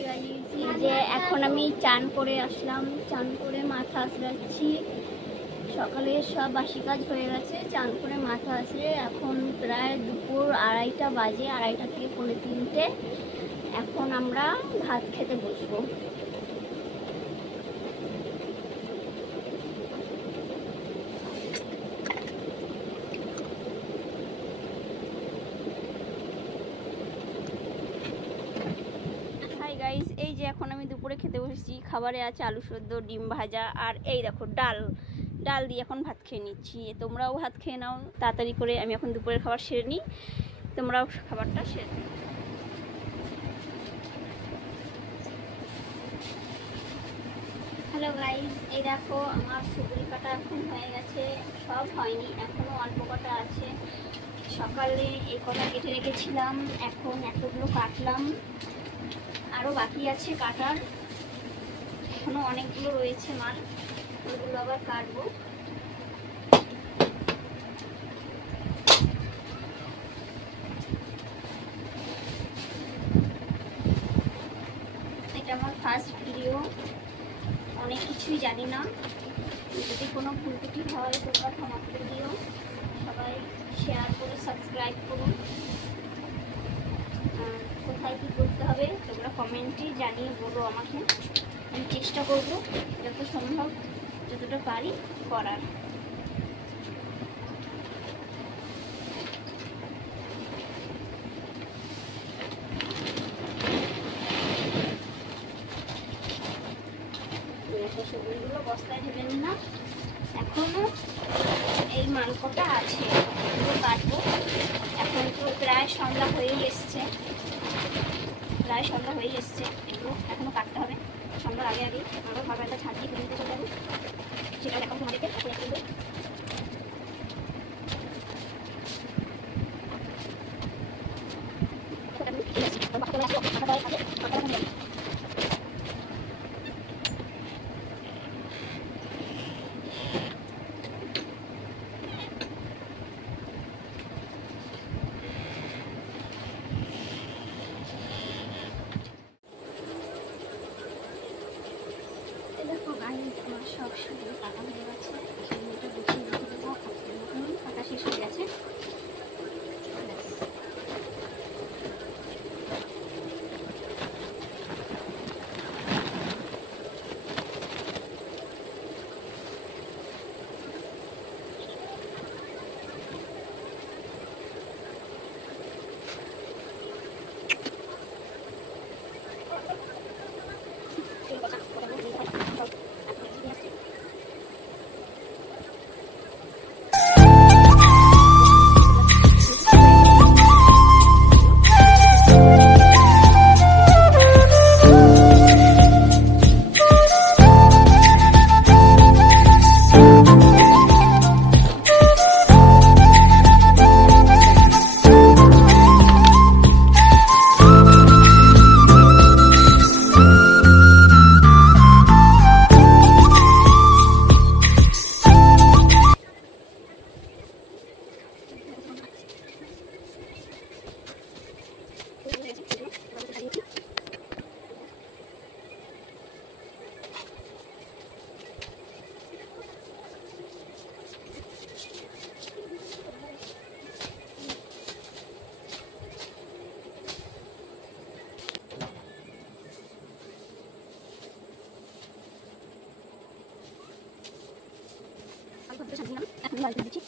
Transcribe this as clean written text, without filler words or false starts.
এই যে এখন আমি চান করে আসলাম, চান করে মাথা আসলাচ্ছি। সকালে সব বাসি কাজ হয়ে গেছে, চান করে মাথা আসলে এখন প্রায় দুপুর 2:30 বাজে, 2:30 থেকে 2:45। এখন আমরা ভাত খেতে বসবো। গাইস, এই যে এখন আমি দুপুরে খেতে বসেছি। খাবারে আছে আলু সেদ্ধ, ডিম ভাজা, আর এই দেখো ডাল দিয়ে এখন ভাত খেয়ে নিচ্ছি। তোমরাও ভাত খেয়ে নাও তাড়াতাড়ি করে। আমি এখন দুপুরের খাবার সেরে নিই, তোমরাও খাবারটা সেরে নাও। হ্যালো গাইস, এই দেখো আমার সবজি কাটা এখন হয়ে গেছে, সব হয়নি, এখনো অল্প কটা আছে। সকালে এই কটা কেটে রেখেছিলাম, এখন এতগুলো কাটলাম, আরও বাকি আছে কাটার, এখনো অনেকগুলো রয়েছে মাল, ওগুলো আবার কাটবো। এটা আমার ফার্স্ট ভিডিও, অনেক কিছুই জানি না, যদি কোনো ভুল ত্রুটি হয় তোমরা ক্ষমা করে দিও। সবাই শেয়ার করে সাবস্ক্রাইব করুন। কোথায় কী করতে হবে তোমরা কমেন্টে জানিয়ে বলো আমাকে, আমি চেষ্টা করবো যত সম্ভব, যতটা পারি করার। সবজিগুলো বস্তায় ঢেলে নিলাম, এখনো এই মালকোটা আছে, এগুলো কাটবো। এখন তো প্রায় সন্ধ্যা হয়েই এসছে, এগুলো এখনো কাটতে হবে। সন্ধ্যার আগে আমরা ভাবে একটা ছাড়িয়ে কিনে নিতে চলে যাবো, সেটা এখন তোমাদেরকে আমার সব সবজি কাটা হয়ে গেছে, এটা গুছিয়ে রেখে দেবো। কাটা শেষ হয়ে গেছে। এখন লাল দিচ্ছি।